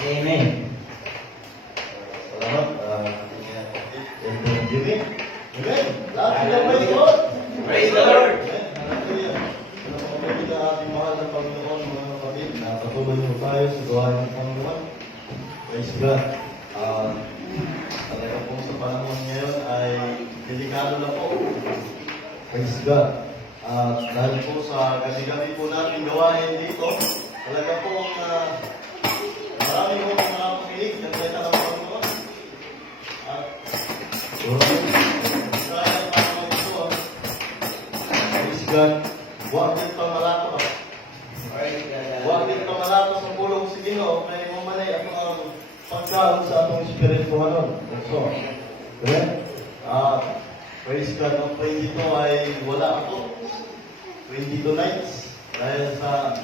Amen. Salamat. Jimmy. Amen. Lahat sila praise the Lord. Praise the Lord. Amen. Hallelujah. Pinapamili na ating mahal ng Panginoon, mga kapatid, na patuloy mo tayo sa gawain ng Panginoon. Praise God. Talaga po sa panahon ngayon ay delikado na po. Praise God. Dahil po sa gabi-gabi po natin gawain dito, talaga po marami po nakapakinig ng salita ng Panginoon. At kaya para ito, praise God. Huwag din pamalato. Huwag din pamalato sa pulong si Ginoo, kaya mamalay ako ang pagkaon sa atong espirituhanon. So, amen? Praise God, ang 22 ay wala ako. 22 nights. Dahil sa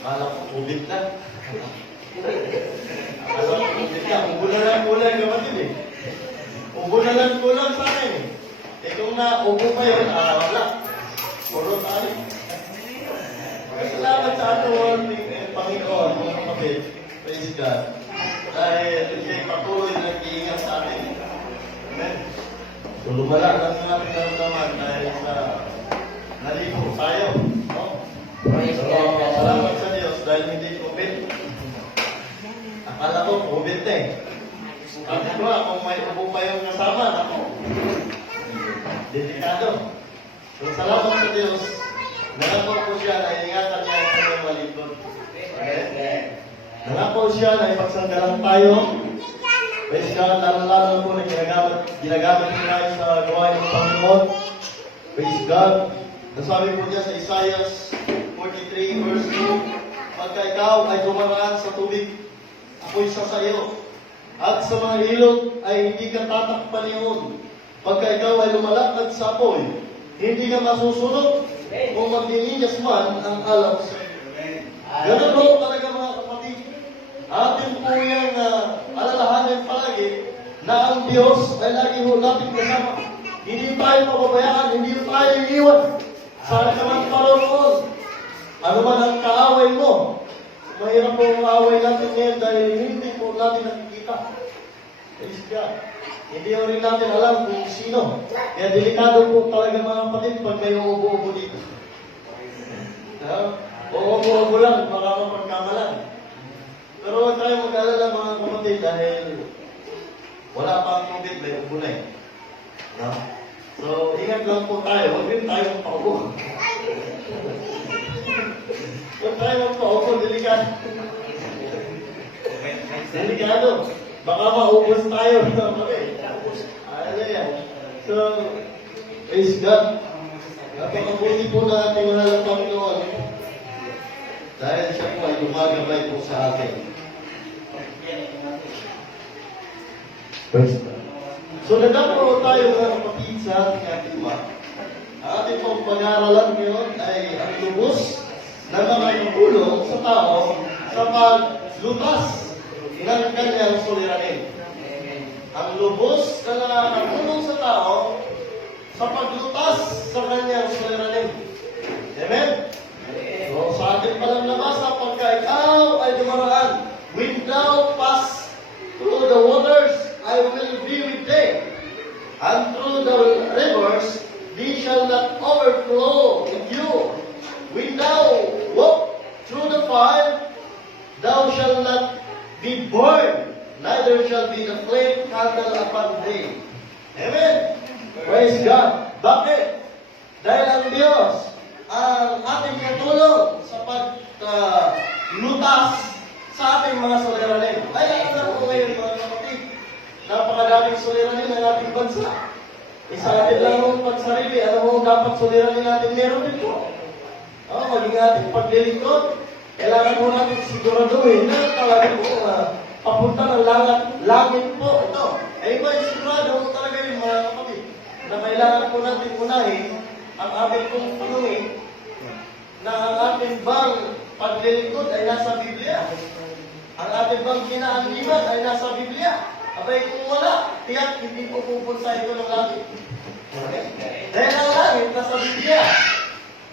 akala ko COVID na. Akala ko COVID na. Ubo na lang kapatid eh. Ubo na lang kulang sa akin eh. Eh kung na-ubo pa yun, wala. Puro tayo. Salamat sa ating Panginoon, mga kapatid. Praise God. Dahil siya'y patuloy na nag-iingat sa atin. Amen. So lumala lang ang ating naramdaman dahil sa nalipo tayo. No? So, salamat sa Diyos dahil hindi COVID. Akala ko COVID na eh. Sabi ko kung may ubo pa yung kasama, ako. Delikado. So salamat sa Diyos. Nangako po siya na ingatan niya ang kanyang malipot. Okay? Nangako siya na ipagsanggalang tayo. Praise God, lalo-lalo po na ginagamit niya sa gawain ng Panginoon. Praise God. Nasabi po niya sa Isaiah 43 verse 2, pagka ikaw ay dumaraan sa tubig, ako'y sasayo. At sa mga ilog ay hindi ka tatakpan niyon. Pagka ikaw ay lumalakad sa apoy, hindi ka masusunog. Kung magdinigas man ang alam sa iyo. Ganun po talaga mga kapatid. Atin po yung alalahanin palagi na ang Diyos ay lagi ho natin kasama. Hindi tayo mababayaan, hindi tayo iiwan. Saan ka man paroon. Ano man ang kaaway mo. Mahirap po ang kaaway natin ngayon dahil hindi po natin nakikita. Praise God. Hindi rin natin alam kung sino. Kaya delikado po talaga mga kapatid pag kayo ubo-ubo dito. Ubo-ubo lang, baka mapagkamalan. Pero huwag tayo mag-alala mga kapatid dahil wala pang COVID, may ubo na eh. No? So, ingat lang po tayo. Huwag rin tayo magpaubo. Huwag tayo magpaubo, delikado. Delikado. Baka maubos tayo. Hallelujah. So, praise God. Napakabuti po na ating mahal ng Panginoon. Dahil siya po ay gumagabay po sa atin. Praise God. So, nagdapuro tayo ng kapatid sa ating tema. Ang ating pong pag-aaralan ngayon ay ang lubos na makakatulong sa tao sa paglutas ng kanyang suliranin. Ang lubos na nakakatulong sa tao sa paglutas sa kanyang suliranin. Amen? So, sa ating palang nabasa, pagka ikaw ay dumaraan, when thou pass through the waters, I will be with thee. And through the rivers, they shall not overflow with you. When thou walk through the fire, thou shalt not be burned, neither shall be the flame kindled upon thee. Amen? Praise God. Bakit? Dahil ang Diyos ang ating katulong sa paglutas sa ating mga suliranin. Ay, alam ko ngayon mga kapatid, napakadaming suliranin ng ating bansa. Isa atin lang ang pagsarili, ano mo dapat suliranin natin meron dito. Maging ating paglilingkod, kailangan mo natin siguraduhin na talaga po papunta ng langit po ito. Ay ba, sigurado talaga yung mga kapatid na kailangan po natin unahin ang ating pong punungin na ang ating bang paglilingkod ay nasa Biblia. Ang ating bang kinaanliman ay nasa Biblia. Abay, kung wala, tiyak hindi po pupunsa ito ng langit. Okay? Dahil ang langit nasa Biblia.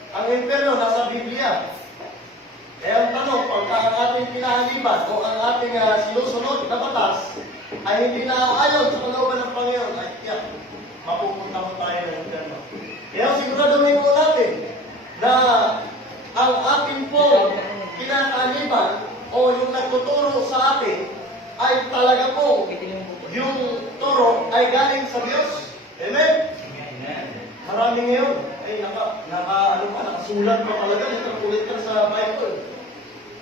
Ang impyerno nasa Biblia. Eh ang tanong, pagka ang ating pinahaliban o ang ating sinusunod na batas ay hindi naaayon sa kalooban ng Panginoon, ay tiyak, mapupunta mo tayo ng impyerno. Kaya siguraduhin po natin na ang ating po kinakaliban o yung nagtuturo sa atin ay talaga po yung turo ay galing sa Diyos. Amen? Marami ngayon ay nakasulat pa talaga, nakakulit ka sa Bible.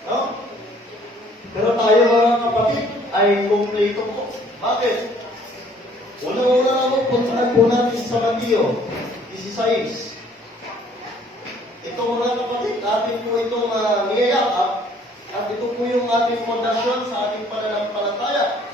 No? Pero tayo mga kapatid ay kumpleto po. Bakit? Una-una na po, puntaan po natin sa Mateo 16. Ito mga kapatid, atin po itong niyayakap at ito po yung ating fondasyon sa ating pananampalataya.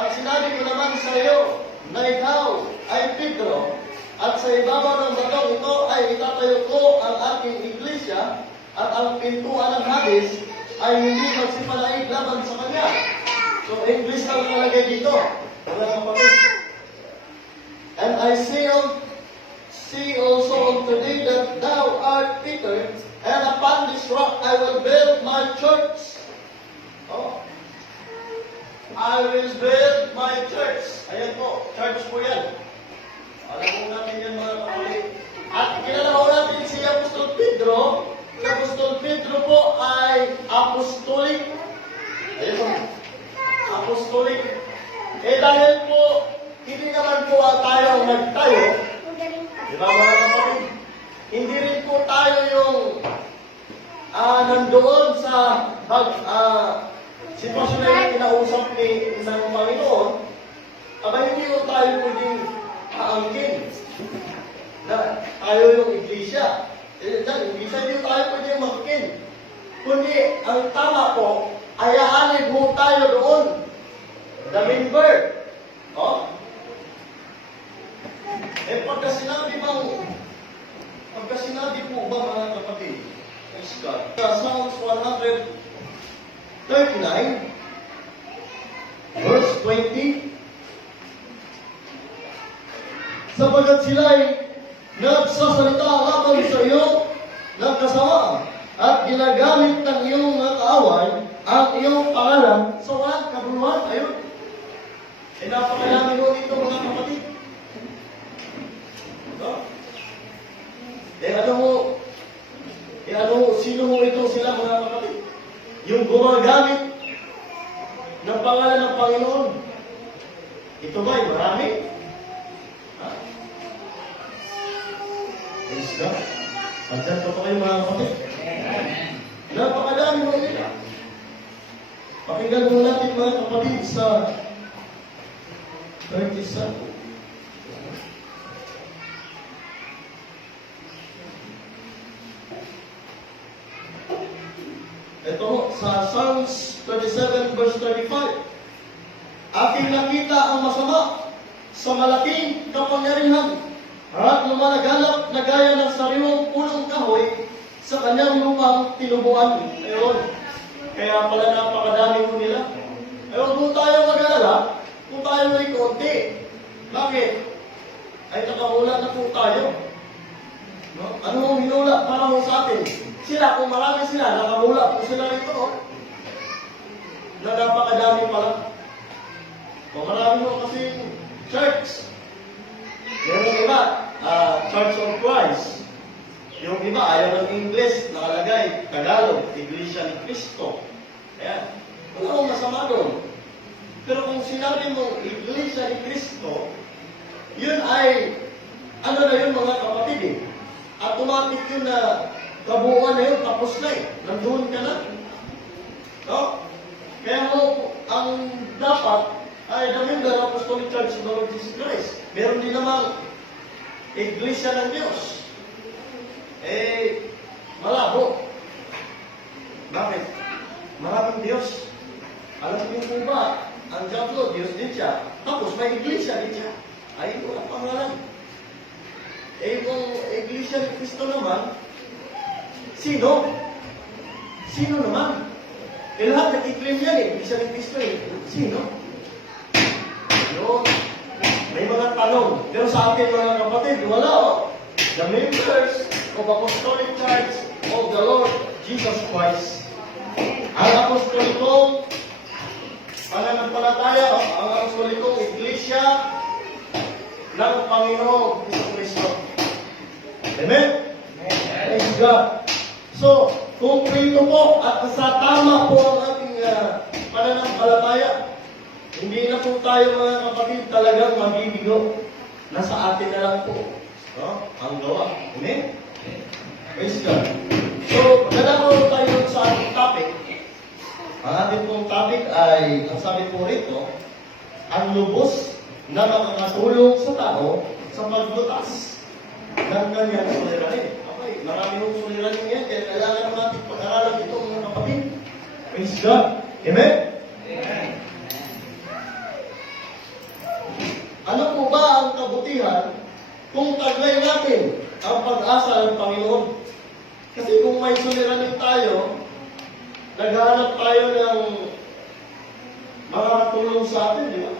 At sinabi ko naman sa iyo na ikaw ay Pedro at sa ibabaw ng batong ito ay itatayo ko ang aking iglesia at ang pintuan ng Hades ay hindi magsipalaig laban sa kanya. So, English lang nakalagay dito. Mga kapatid. And I say also unto thee that thou art Peter, and upon this rock I will build my church. Oh. I will build my church. Ayan po, church po yan. Alam po natin yan mga kapatid. At kilala ko natin si Apostol Pedro. Si Apostol Pedro po ay apostolic. Ayan po. Apostolic. Eh dahil po, hindi naman po tayo nagtayo. Di ba mga kapatid? Hindi rin po tayo yung nandoon sa sitwasyon na kinausap ng Panginoon. Aba hindi po tayo pwedeng aangkin na tayo yung iglesia. Iglesia hindi tayo pwedeng maangkin. Kundi ang tama po, ayahanin mo tayo doon. The member. Oh? Eh pagka sinabi po ba mga kapatid, Psalms 139, verse 20, sapagkat sila ay nagsasalita laban sa iyo ng kasamaan at ginagamit ng iyong mga kaaway ang iyong pangalan sa walang kabuluhan. Ayun. Eh napakalamin mo ito mga kapatid. No? Sino mo ito sila mga kapatid? Yung gumagamit ng pangalan ng Panginoon. Ito ba'y marami? Ha? Praise God. Andyan pa kayo mga kapatid. Napakadami mo nila. Pakinggan mo natin mga kapatid sa 37. Ito sa Psalms 37 verse 35. Aking nakita ang masama sa malaking kapangyarihan at lumalaganap na gaya ng sariwang punong kahoy sa kanyang lupang tinubuan. Ayun. Kaya pala napakadami mo nila. Ayun, kung tayo mag-alala, kung tayo ay konti. Bakit? Ay nakahula na po tayo. No? Ano ang hinula para mo sa atin? Sila, kung marami sila, nakahula po sila rito. No? Na napakadami pala. Kung marami mo kasi church. Meron iba, Church of Christ. Yung iba, ayaw ng English, nakalagay, Tagalog, Iglesia ni Cristo. Ayan. Wala akong masama doon. Pero kung sinabi mo, Iglesia ni Cristo, yun ay, ano na yun mga kapatid eh. Automatic yun na kabuuan na yun, tapos na eh. Nandun ka na. No? Kaya mo, ang dapat ay the member of Apostolic Church of the Lord Jesus Christ. Meron din namang Iglesia ng Diyos. Eh, malabo. Bakit? Maraming Diyos. Alam niyo po ba, ang Diablo, Diyos din siya. Tapos may Iglesia din siya. Ay, ito ang pangalan. Eh, kung Iglesia ni Cristo naman, sino? Sino naman? Eh, lahat nag-i-claim yan eh. Iglesia ni Cristo eh. Sino? Yun. May mga tanong. Pero sa akin mga kapatid, wala oh. The members of Apostolic Church of the Lord Jesus Christ. Ang apostolikong pananampalataya, ang apostolikong iglesia ng Panginoong Kristo. Amen? Praise God. So, kung prito po at sa tama po ang ating pananampalataya, hindi na po tayo mga kapatid talagang mabibigo. Nasa atin na lang po ang gawa. Amen? Praise God. So, magandang tayo sa ating topic. Ang ating pong topic ay, ang sabi po rito, ang lubos na makakatulong sa tao sa paglutas ng kanyang suliranin. Okay, marami hong suliranin yan, kaya kailangan natin pag-aralan ito mga kapatid. Praise God. Amen? Amen. Ano po ba ang kabutihan kung taglay natin ang pag-asa ng Panginoon? Kasi kung may suliranin tayo, naghahanap tayo ng makakatulong sa atin, di ba?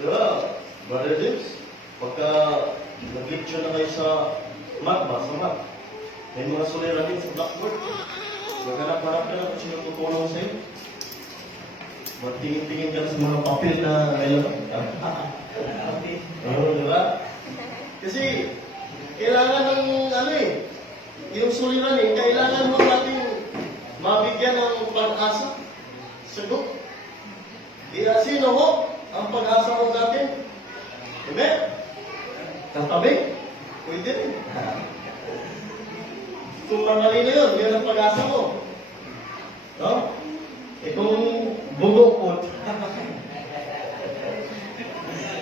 Diba, Brother James, pagka nag-lecture na kayo sa math, may mga suliranin sa blackboard, maghanap-hanap ka na kung sino tutulong sa'yo. Magtingin-tingin ka sa mga papel na meron. Oo, diba? Kasi, kailangan ng yung suliranin, kailangan mo natin mabigyan ng pag-asa. Sagot. Sino ho ang pag-asa mo natin? Amen? Katabi? Pwede rin. Kung mamali na yun, yun ang pag-asa mo. No? Itong bugokot.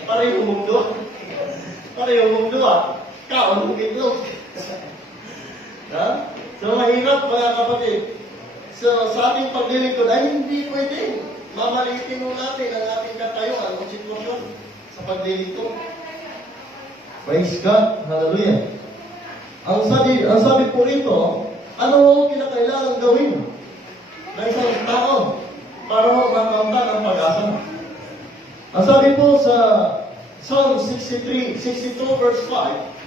Pareho mundo. Pareho mundo Kaon mo itlog. So, mahirap mga kapatid. So, sa ating paglilingkod ay hindi pwede. Mamalitin mo natin ang ating katayuan o sitwasyon sa paglilingkod. Praise God. Hallelujah. Ang sabi po rito, ano ang kinakailangan gawin ng isang tao para makamtan ang pag-asa? Ang sabi po sa Psalm 62 verse 5,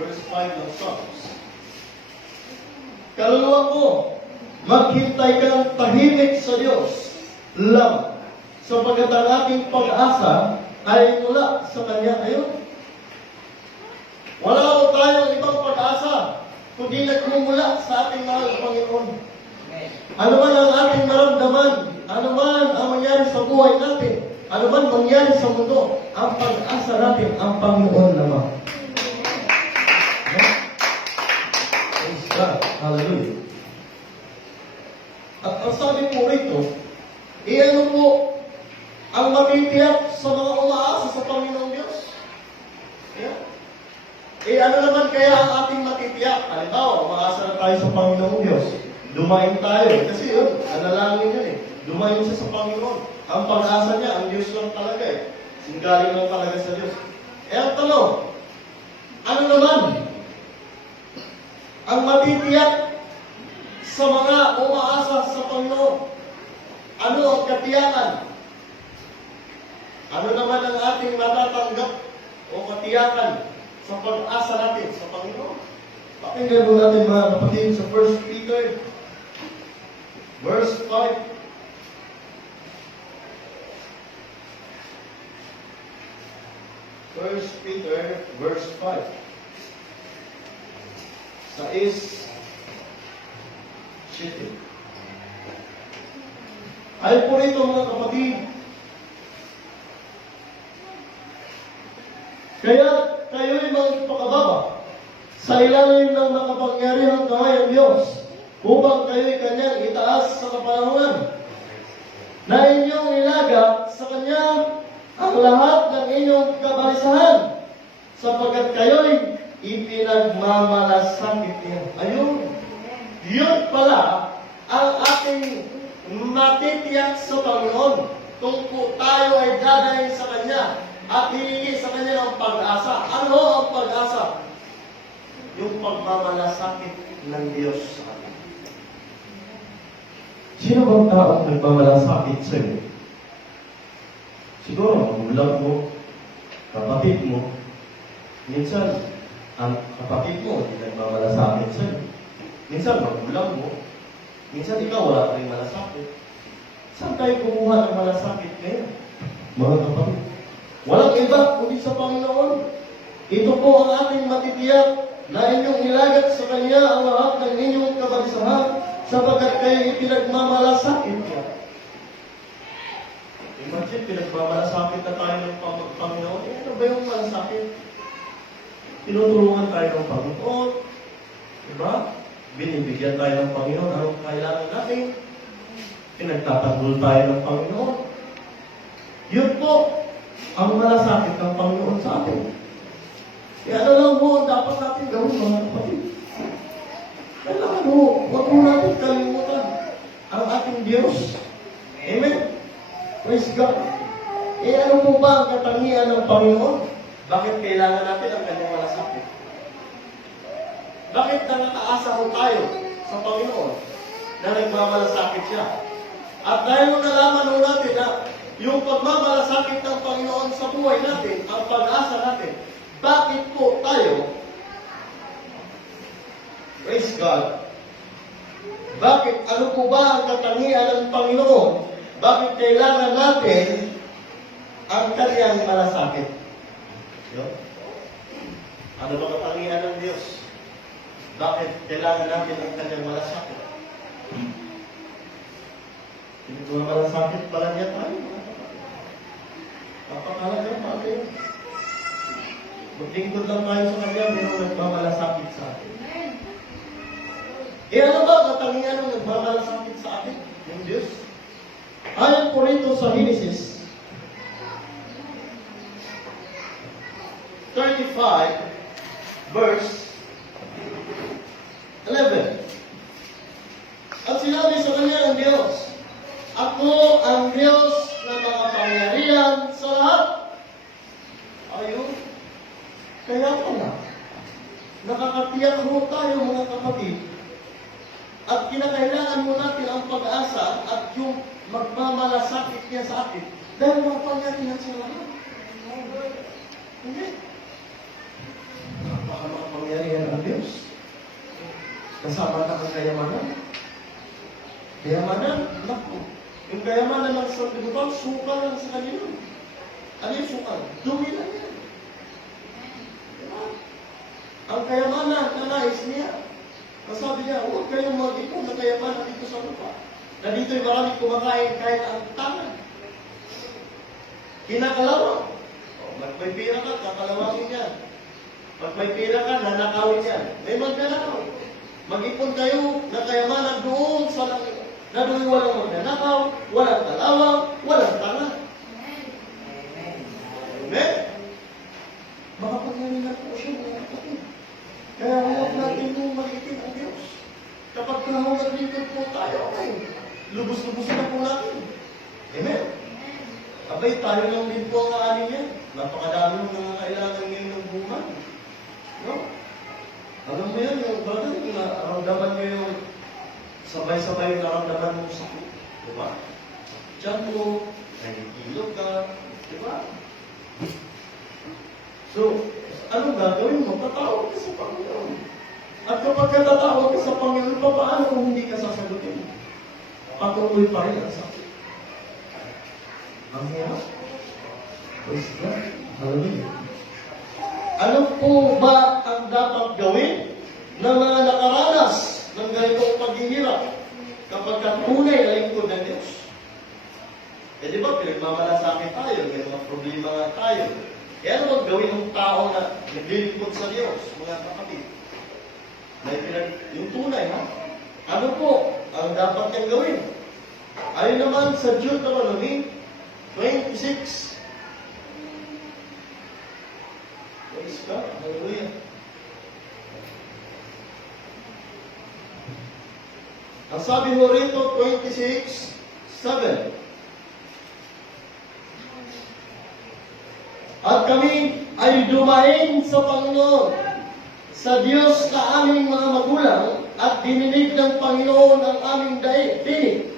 verse 5 ng Psalms. Kaluluwa ko, maghintay kang tahimik sa Diyos lang, sapagkat ang ating pag-asa ay mula sa Kanya. Ayun. Wala ko tayong ibang pag-asa, kundi nagmumula sa ating mahal na Panginoon. Ano man ang ating maramdaman, ano man ang mangyari sa buhay natin, ano man mangyari sa mundo, ang pag-asa natin, ang Panginoon naman. Praise God. Hallelujah. At ang sabi po rito, ano po ang matitiyak sa mga umaasa sa Panginoong Diyos? Ano naman kaya ang ating matitiyak? Halimbawa, umaasa na tayo sa Panginoong Diyos. Dumain tayo. Kasi yun, analangin yun Dumain siya sa Panginoon. Ang pag-asa niya, ang Diyos lang talaga Singgaling lang talaga sa Diyos. Ang tanong, ano naman ang matitiyak sa mga umaasa sa Panginoon? Ano ang katiyakan? Ano naman ang ating matatanggap o katiyakan sa pag-asa natin sa Panginoon? Pakinggan mo natin mga kapatid sa 1 Peter verse 5. 1 Peter verse 5. Sa city. Ay po rito mga kapatid. Kaya kayo'y magpakababa sa ilalim ng makapangyarihang kamay ng Diyos upang kayo'y Kanyang itaas sa kapanahunan na inyong ilaga sa Kanya ang lahat ng inyong kabalisahan sapagkat kayo'y ipinagmamalasakit niya. Ayun. Yun pala ang ating matitiyak sa Panginoon kung po tayo ay dadahin sa Kanya at hihingi sa Kanya ng pag-asa. Ano ang pag-asa? Yung pagmamalasakit ng Diyos sa atin. Sino bang taong nagmamalasakit sa iyo? Siguro, magulang mo, Kapatid mo, minsan, ang kapatid mo, hindi nagmamalasakit sa'yo. Minsan, magulang mo, minsan ikaw wala ka rin malasakit. Saan tayo kumuha ng malasakit ngayon? Mga kapatid, walang iba kundi sa Panginoon. Ito po ang ating matitiyak na inyong ilagat sa Kanya ang lahat ng inyong kabansahan sapagkat kayo ipinagmamalasakit niya. Imagine, pinagmamalasakit na tayo ng Panginoon. Ano ba yung malasakit? Tinutulungan tayo ng Panginoon. Diba? Binibigyan tayo ng Panginoon. Anong kailangan natin? Pinagtatanggol tayo ng Panginoon. Yun po ang malasakit ng Panginoon sa atin. Kaya ano lang po ang dapat natin gawin, mga kapatid? Kailangan po, huwag po natin kalimutan ang ating Diyos. Amen? Praise God. Ano po ba ang katangian ng Panginoon? Bakit kailangan natin ang kanyang malasakit? Bakit nakakaasa ko tayo sa Panginoon na nagmamalasakit siya? At dahil nalaman ho natin na yung pagmamalasakit ng Panginoon sa buhay natin, ang pag-asa natin, bakit po tayo, praise God, bakit, ano po ba ang katangian ng Panginoon? Bakit kailangan natin ang kanyang malasakit? Yun? Ano ba katangian ng Diyos? Bakit kailangan natin ang kanyang malasakit? Hindi ko na malasakit pala niya tayo. Napakalaga pa tayo. Maglingkod lang tayo sa kanya, pero nagmamalasakit sa atin. Ano ba katangian ng nagmamalasakit sa atin? Yung Diyos? Ayon po rito sa Genesis 35, verse 11. At sinabi sa kanya ng Diyos, ako ang Diyos na makapangyarihan sa lahat. Ayun. Kaya pala, nakakatiyak mo tayo mga kapatid, at kinakailangan mo natin ang pag-asa at yung magmamalasakit niya sa atin dahil makapangyarihan sa lahat. Hindi. Baka makapangyarihan ang Diyos. Kasama na ang kayamanan. Kayamanan, naku. Yung kayamanan ng sanlibutan, suka lang sa kanila. Ano yung suka? Dumi lang yan. Diba? Ang kayamanan na nais niya. Masabi niya, huwag kayong mag-ipon na kayamanan dito sa lupa. Na dito'y maraming kumakain kahit ang tangan. Kinakalawang. Pag may pira ka, kakalawangin yan. Pag may pira ka, nanakawin yan. May magnanakaw. Mag-ipon kayo na kayamanan doon sa langit. Na doon walang magnanakaw, walang kalawang, walang tanga. Amen? Makapangyarihan po siya mga kapatid. Kaya huwag natin mong mag-ipin ang Diyos. Kapag naglingkod po tayo, okay. Lubos-lubosin na po natin. Amen? Abay, tayo lang din po ang aanin yan. Napakadami ng mga kailangan ngayon ng buhay. No? Alam mo yan, yung brother, yung naramdaman nyo yung sabay-sabay yung naramdaman mo sa sakit. Diba? Diyan mo, nagigilog ka. Diba? So, anong gagawin mo? Tatawag ka sa Panginoon. At kapag katatawag ka sa Panginoon, paano kung hindi ka sasagutin? Patuloy pa rin ang sakit. Ang hirap. Praise God. Hallelujah. Ano po ba ang dapat gawin ng mga nakaranas ng ganitong paghihirap kapag tunay na lingkod ng Diyos? Eh di ba, pinagmamalasakit tayo, may mga problema nga tayo. Eh ano bang gawin ng tao na naglilingkod sa Diyos, mga kapatid? Yung tunay, ha? Ano po ang dapat niyang gawin? Ayon naman sa Deuteronomy 26. Praise God. Hallelujah. Ang sabi mo rito, 26:7. At kami ay dumaing sa Panginoon, sa Diyos na aming mga magulang, at dininig ng Panginoon ang aming dinig,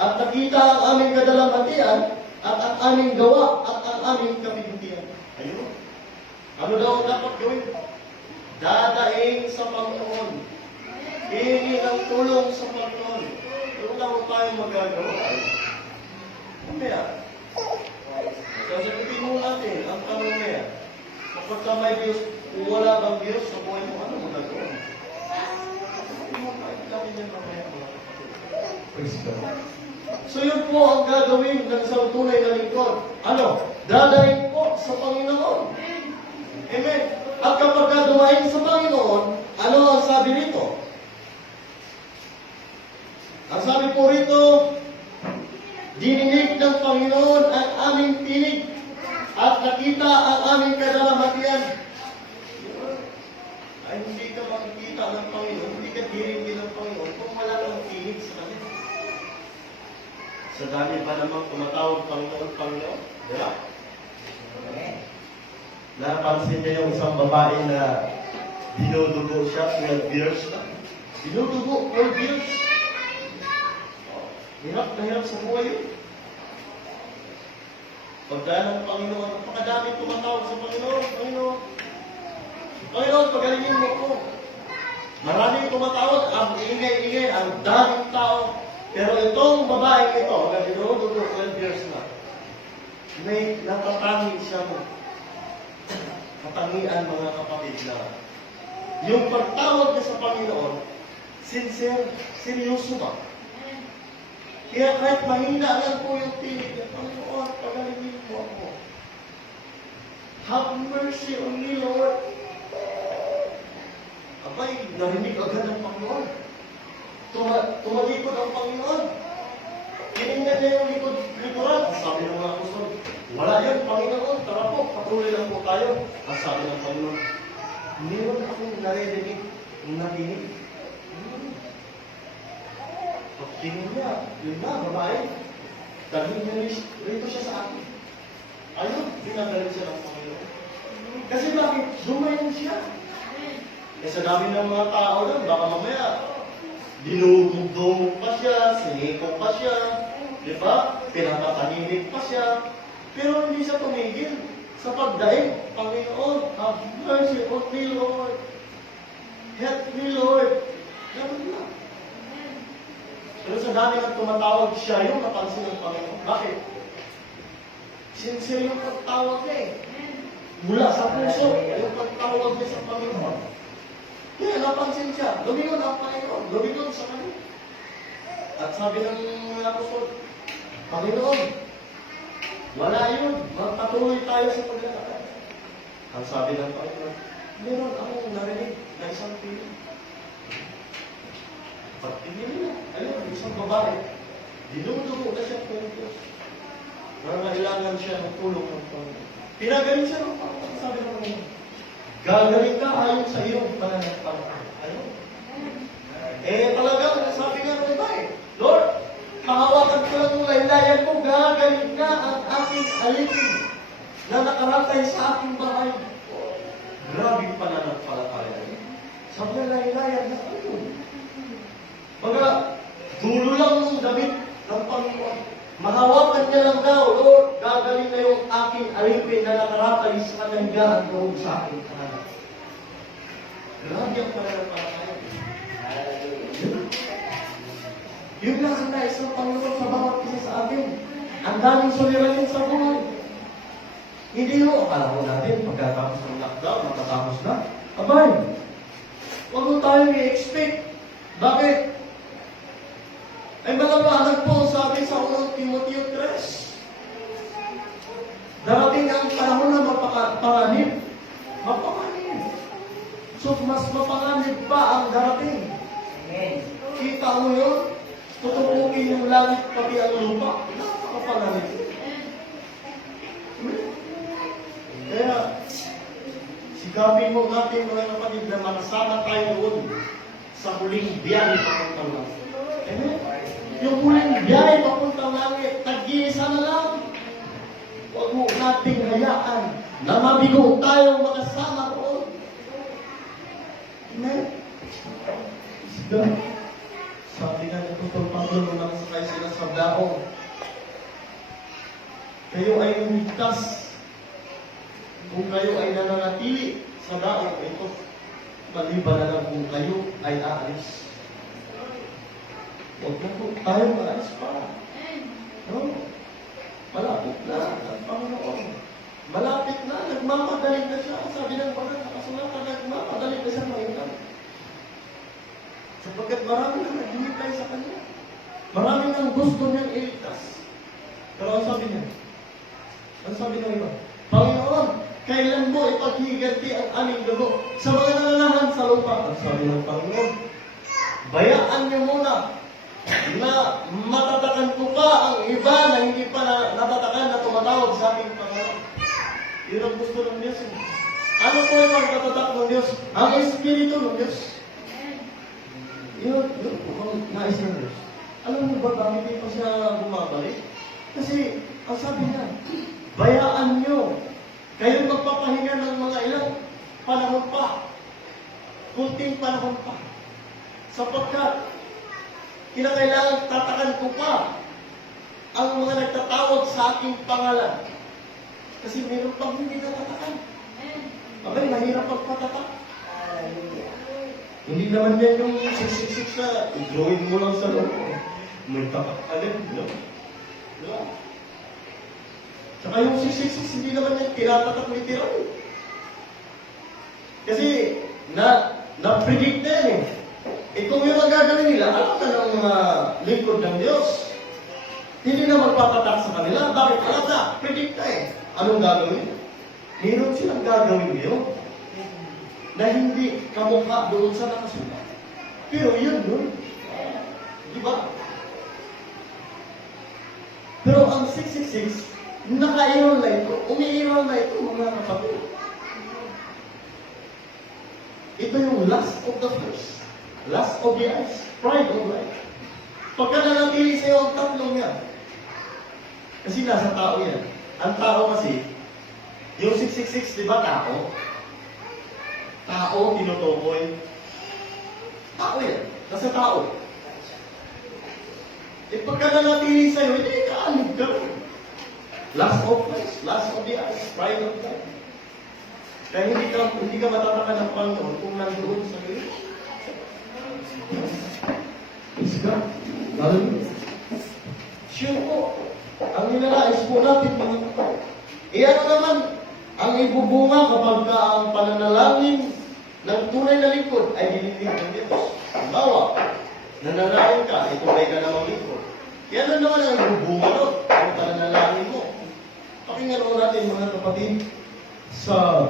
at nakita ang aming kadalamhatian, at ang aming gawa, at ang aming kabibutihan. Ayun. Ano daw ang dapat gawin? Dadaing sa Panginoon. Hihingi ng tulong sa Panginoon. Wala mo tayong magagawa. Mamaya, sasagutin mo natin ang tanong niya. Kapag ka may Diyos, kung wala bang Diyos sa buhay mo, ano magagawa? Sasagutin mo natin yan mamaya. Praise God. So yun po ang gagawin ng isang tunay na lingkod. Ano? Dadaing po sa Panginoon. Amen. At kapag dumaing sa Panginoon, ano ang sabi rito? Ang sabi po rito, dininig ng Panginoon ang aming tinig at nakita ang aming kadalamatian. Ay hindi ka makikita ng Panginoon, hindi ka diringin ng Panginoon kung wala kang tinig sa Kanya. Sa dami pa namang tumatawag Panginoon, di ba? Napansin niyo yung isang babae na dinudugo siya, 12 years na. Dinudugo, 12 years. Hirap na hirap sa buhay yun. Pagdaan ng Panginoon, napakadami tumatawag sa Panginoon. Panginoon, pagalingin mo ko. Maraming tumatawag, ang ingay-ingay, ang daming tao. Pero itong babae ito, na dinudugo 12 years na, may natatangi siya mo. Katangian mga kapatid na yung pagtawag niya sa Panginoon, sincere, seryoso ba? Kaya kahit mahina lang po yung tinig niya, Panginoon, pagalingin mo ako. Have mercy on me, Lord. Abay, narinig agad ng Panginoon. Tumalikod ang Panginoon. Tinignan niya yung likuran. Sabi ng mga apostol, wala yan, Panginoon. Tara po, patuloy lang po tayo. Ang sabi ng Panginoon, meron akong narinig, nakinig. Pagtingin niya, yun na, babae. Dalhin niya rito siya sa akin. Ayun, dinadalhin siya ng Panginoon. Kasi bakit? Dumayon siya. Eh sa dami ng mga tao lang, baka mamaya, dinugugdong pa siya, siniko pa siya, di ba? Pinapatahimik pa siya. Pero hindi siya tumigil sa pagdaing. Panginoon, have mercy on me, Lord. Help me, Lord. Ganun lang. Pero sa dami ng tumatawag siya, yung napansin ng Panginoon. Bakit? Sincere yung pagtawag niya eh. Mula sa puso, yung pagtawag niya sa Panginoon. Kaya napansin siya, lumingon ang Panginoon, lumingon sa kanya. At sabi ng mga apostol, Panginoon, wala yun, magpatuloy tayo sa paglalakad. Ang sabi ng Panginoon, meron akong narinig na isang piling. Pagtingin niya, ayun, isang babae, dinudugo na siya ng Diyos. Nangailangan siya ng tulong ng Panginoon. Pinagaling siya ng Panginoon, sabi ng Panginoon. Gagawin ka ayon sa iyong pananampalataya. Ayun. Eh talagang sabi nga ng iba eh, Lord, mahawakan ko lang ng laylayan mo, gagaling ka ang aking alipin na nakaratay sa aking bahay. Grabe pananampalataya. Sabi nga laylayan na ayun. Baga, dulo lang ng damit ng Panginoon. Mahawakan niya lang daw, Lord, gagaling na yung aking alipin na nakaratay sa kananggaan doon sa aking kanan. Grabe ang pananampalataya. Yun lang ang nais ng Panginoon sa bawat isa sa atin. Ang daming suliranin sa buhay. Hindi mo, akala ko natin, pagkatapos ng lockdown, matatapos na. Abay, huwag mo tayong i-expect. Bakit? Ay mga paanan po, sabi sa unang Timoteo 3. Darating ang panahon na mapanganib. Mapanganib. So, mas mapanganib pa ang darating. Amen. Kita mo yun? Tutupukin yung langit pati ang lupa. Napakapanganib. Amen. Kaya, sigapin mo natin mga kapatid na makasama tayo doon sa huling biyahe papuntang langit. Amen. Yung huling biyahe papuntang langit, tag-iisa na lang. Huwag mo nating hayaan na mabigo tayong makasama roon. Amen. Sabi nga ng Putol Pablo nung nakasakay sila sa daong, kayo ay umigtas kung kayo ay nananatili sa daong ito, maliban na lang kung kayo ay aalis. Huwag na po tayo maalis pa. No? Malapit na ang Panginoon. Malapit na, nagmamagaling na siya. Sabi ng mga nakasulatan, nagmamagaling na siya maunang. Sapagkat marami na naghihintay sa Kanya. Marami nang gusto niyang iligtas. Pero ang sabi niya? Ang sabi ng iba? Panginoon, kailan mo ipaghiganti ang aming dugo sa mga nananahan sa lupa? Ang sabi ng Panginoon, bayaan niyo muna na matatakan ko pa ang iba na hindi pa natatakan na tumatawag sa aking Panginoon. Yun ang gusto ng Diyos. Ano po yung pagtatatak ng Diyos? Ang Espiritu ng Diyos. Yun po ang nais ng Diyos. Alam mo ba bakit hindi pa siya bumabalik? Kasi, ang sabi niya, bayaan niyo. Kayo magpapahinga ng mga ilang panahon pa. Kunting panahon pa. Sapagkat, kinakailangan tatakan ko pa ang mga nagtatawag sa aking pangalan. Kasi meron pang hindi natatakan. Okay, mahirap pagpatatak. Hindi naman yan yung 666 na i-drawing mo lang sa loob. May tatak agad, no? Diba? Saka yung 666, hindi naman yan tinatatak literal. Kasi, na-predict na yan eh. Kung yung magagawin nila, alam na ng lingkod ng Diyos. Hindi na magpatatak sa kanila. Bakit? Alam na, predict na eh. Anong gagawin? Meron silang gagawin ngayon na hindi kamukha doon sa nakasulat. Pero yun. Di ba? Pero ang 666, naka-iral na ito, umi-iral na ito, mga kapatid. Ito yung last of the first. Last of the eyes. Pride of life. Pagka nanatili sa'yo ang tatlong yan. Kasi nasa tao yan. Ang tao kasi, yung 666, di ba tao? Tao, tinutukoy. Tao yan. Nasa tao. Pagka nanatili sa'yo, hindi kaalig ka. Last of life. Last of the eyes. Pride of life. Kaya hindi ka matatakan ng Panginoon kung nandoon sa iyo. Praise God. Hallelujah. Sure po. Ang nilalais po natin, mga kapatid. Iyan naman ang ibubunga kapag ka ang pananalangin ng tunay na lingkod ay dinidig ng Diyos. Halimbawa, nanalangin ka, itunay ka namang lingkod. Yan na naman ang ibubunga doon, ang pananalangin mo. Pakinggan mo natin, mga kapatid, sa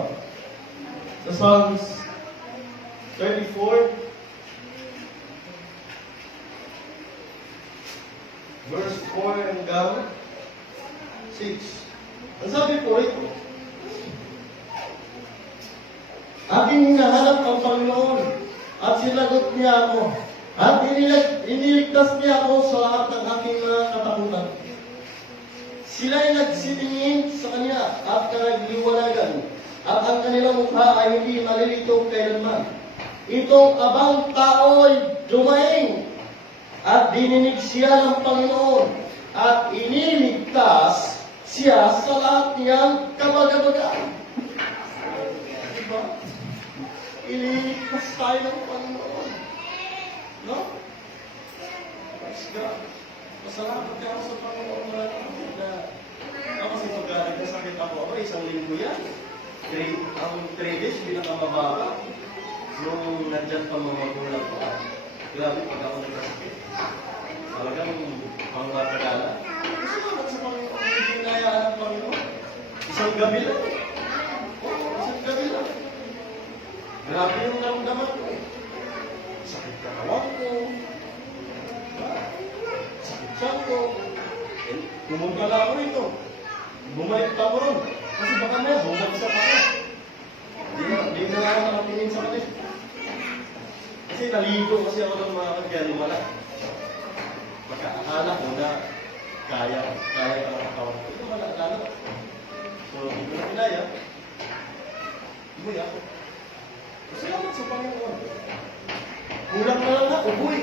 Psalms 34, verse 4 hanggang 6. Ang sabi po ito, aking hinahanap ang Panginoon at sinagot niya ako at iniligtas niya ako sa lahat ng aking mga katakutan. Sila'y nagsitingin sa kanya at nagliwanagan at ang kanilang mukha ay hindi malilito kailanman. Itong abang tao'y dumaing at dininig siya ng Panginoon at iniligtas siya sa lahat niyang kabagabagaan. Diba? Ililigtas tayo ng Panginoon. No? Praise God. Masalamat ka sa Panginoon na ako kasi pag-galing na sakit ako, isang linggo yan. Ang 3 days, pinakamababa. Nung nandyan pa mga magulang ko, grabe pag ako nagkasakit. Talagang pangmatagala. Salamat sa Panginoon. Hindi nayaan ang Panginoon. Isang gabi lang. Isang gabi lang. Grabe yung naramdaman ko. Sakit katawan ko. Sakit siya ko. Pumunta na ako rito. Bumalik pa ko ron. Kasi baka na, bumagsak ako. Hindi na ako nakatingin sa kanil. Kasi naligo kasi ako ng mga kagyan lumala. Akala ko na kaya ang katawan ko. Ito malakala. So, hindi ko na pinaya. Umuwi ako. Salamat sa Panginoon. Kulang na lang na, uboy.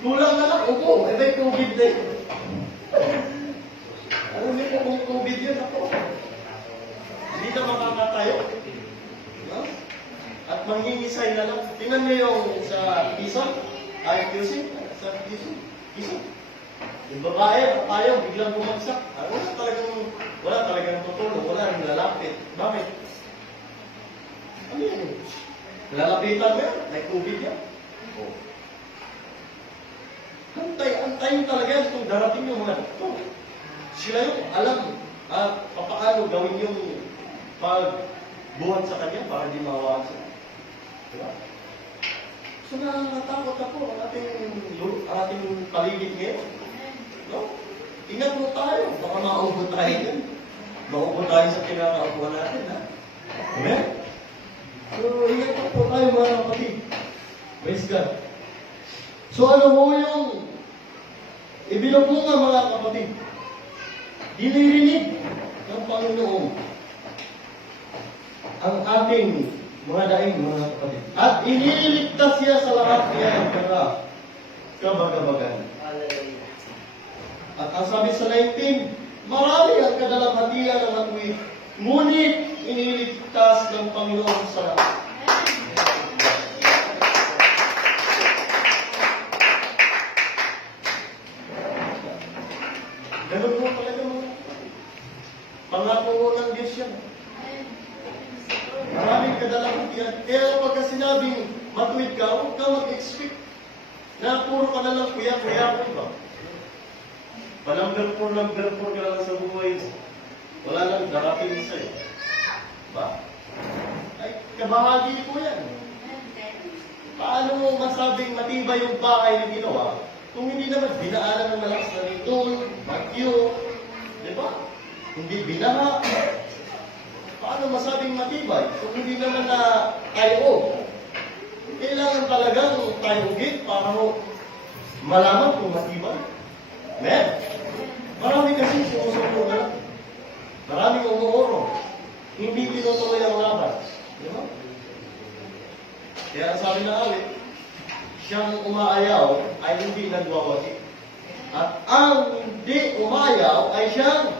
Kulang na lang, ubo. Eh, may COVID na yun. Alam niyo kung COVID yun ako. na makakatayo. No? At mangingisay na lang. Tingnan niyo yung sa Quezon, QC, sa Quezon. Yung babae, tayo, biglang bumagsak. Wala talagang tutulong, wala rin lalapit. Bakit? Ano yan? Lalapitan mo yan, may COVID yan. Oh. Antayin talaga yan kung darating yung mga doktor. Sila yung alam paano gawin yung pagbuhat sa kanya para di mawasan. Diba? So natatakot ako ang ating paligid ngayon. No? Ingat mo tayo, baka mauubot tayo dyan. Mauubot tayo sa kinakaupuan natin. Ha? Amen? So ingat po tayo mga kapatid. Praise God. So ano mo yung ibinubunga mga kapatid? Dinirinig ng Panginoon ang ating mga daing mga kapatid. At iniligtas siya sa lahat niya ng kabagabagan. At ang sabi sa 19, marami ang kadalamhatian ng matuwid, ngunit iniligtas ng Panginoon sa lahat. Ganun mo talaga mga pangako ng Diyos yan. Maraming kadalamhatian. Kaya pagka sinabing matuwid ka, huwag ka mag-expect na puro ka na lang kuya-kuya ko ba? Number 4 ka lang sa buhay mo. Wala nang darating sa'yo. Ba? Ay, kabahagi ko yan. Paano mo masabing matibay yung bahay na ginawa kung hindi naman binaanan ng malakas na ritol, bagyo, di ba? Hindi binaha. Paano masabing matibay kung hindi naman na tayo? Kailangan talagang tayogin para mo malaman kung matibay. Amen? Marami kasi sumusuko na. Maraming umuoro. Hindi tinutuloy ang laban. Di ba? Kaya ang sabi na awit, siyang umaayaw ay hindi nagwawagi. At ang hindi umayaw ay siyang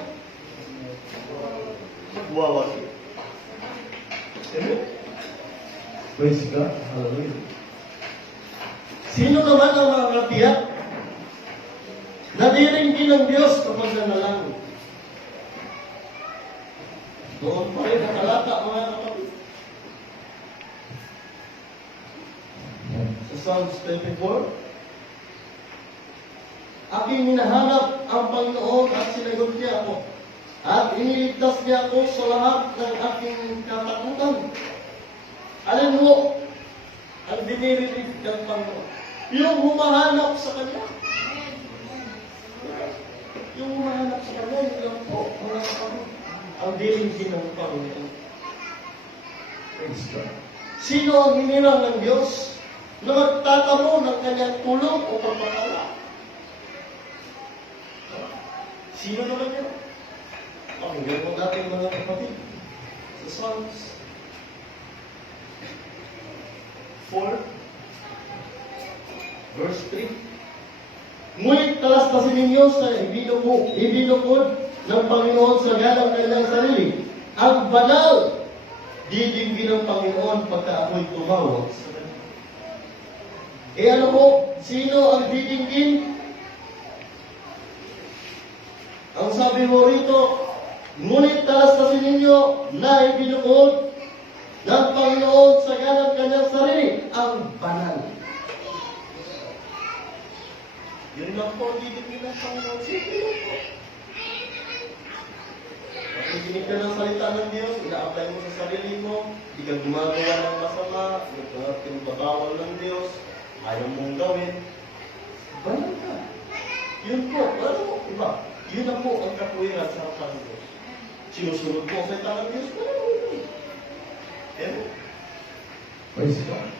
nagwawagi. Amen? Praise God. Hallelujah. Sino naman ang mga katiyak? Nadiringgin ng Diyos kapag nanalangin. Doon pa rin nakalata mga kapatid. Sa Psalms 24, aking hinahanap ang Panginoon at sinagot niya ako. At iniligtas niya ako sa lahat ng aking katakutan. Alin mo ang dinirinig ng Panginoon? Yung humahanap sa Kanya. Yung humahanap sa Kanya, yun lang po, mga kapatid. Ang diringgin ng Panginoon. Sino ang hinirang ng Diyos na magtatamo ng Kanyang tulong o pagpapala? Sino naman yun? Pakinggan mo natin mga kapatid. Sa Psalms 4, verse 3. Ngunit talastasin ninyo sa ibinukod ng Panginoon sa galang kanyang sarili. Ang banal, didinggin ng Panginoon pagka ako'y tumawag sa kanya. Ano po, sino ang didinggin? Ang sabi mo rito, ngunit talastasin ninyo na ibinukod ng Panginoon sa galang kanyang sarili. Ang banal. Yun lang po, didinggin ng Panginoon. Sige po. Nakikinig ka ng salita ng Diyos, ina-apply mo sa sarili mo, hindi ka gumagawa ng masama, pinabawal ng Diyos, ayaw mong gawin. Banal ka. Yun po, ano po, iba? Yun na po ang kapuwiran sa harapan ng Diyos. Sinusunod po ang salita ng Diyos, banal mo. Amen? Praise God.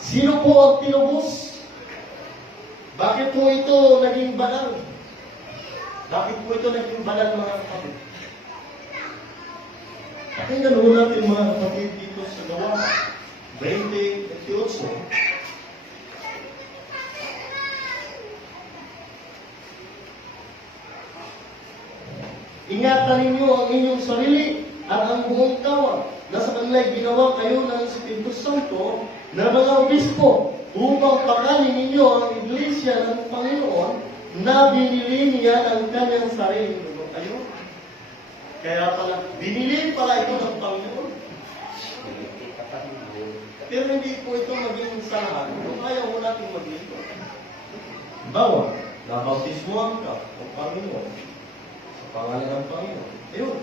Sino po ang tinubos? Bakit po ito naging banal? Bakit po ito naging banal mga kapatid? Pakinggan ho natin mga kapatid dito sa Gawa 20:28. Ingatan ninyo ang inyong sarili at ang buong tao na sa kanila'y ginawa kayo ng Espiritu Santo na mga obispo upang pakanin ninyo ang iglesia ng Panginoon na binili niya ng kanyang sarili. Kayo? Kaya pala, binili pala ito ng Panginoon. Pero hindi po ito maging sahan kung ayaw mo natin maglingkod. Bawa, nabautismuhan ka ng Panginoon sa pangalan ng Panginoon. Ayun,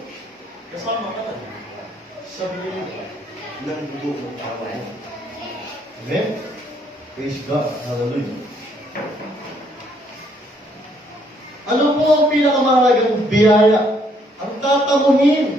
kasama ka na sa binili ng dugo ng tao mo. Amen? Praise God. Hallelujah. Ano po ang pinakamahalagang biyaya? Ang tatamuhin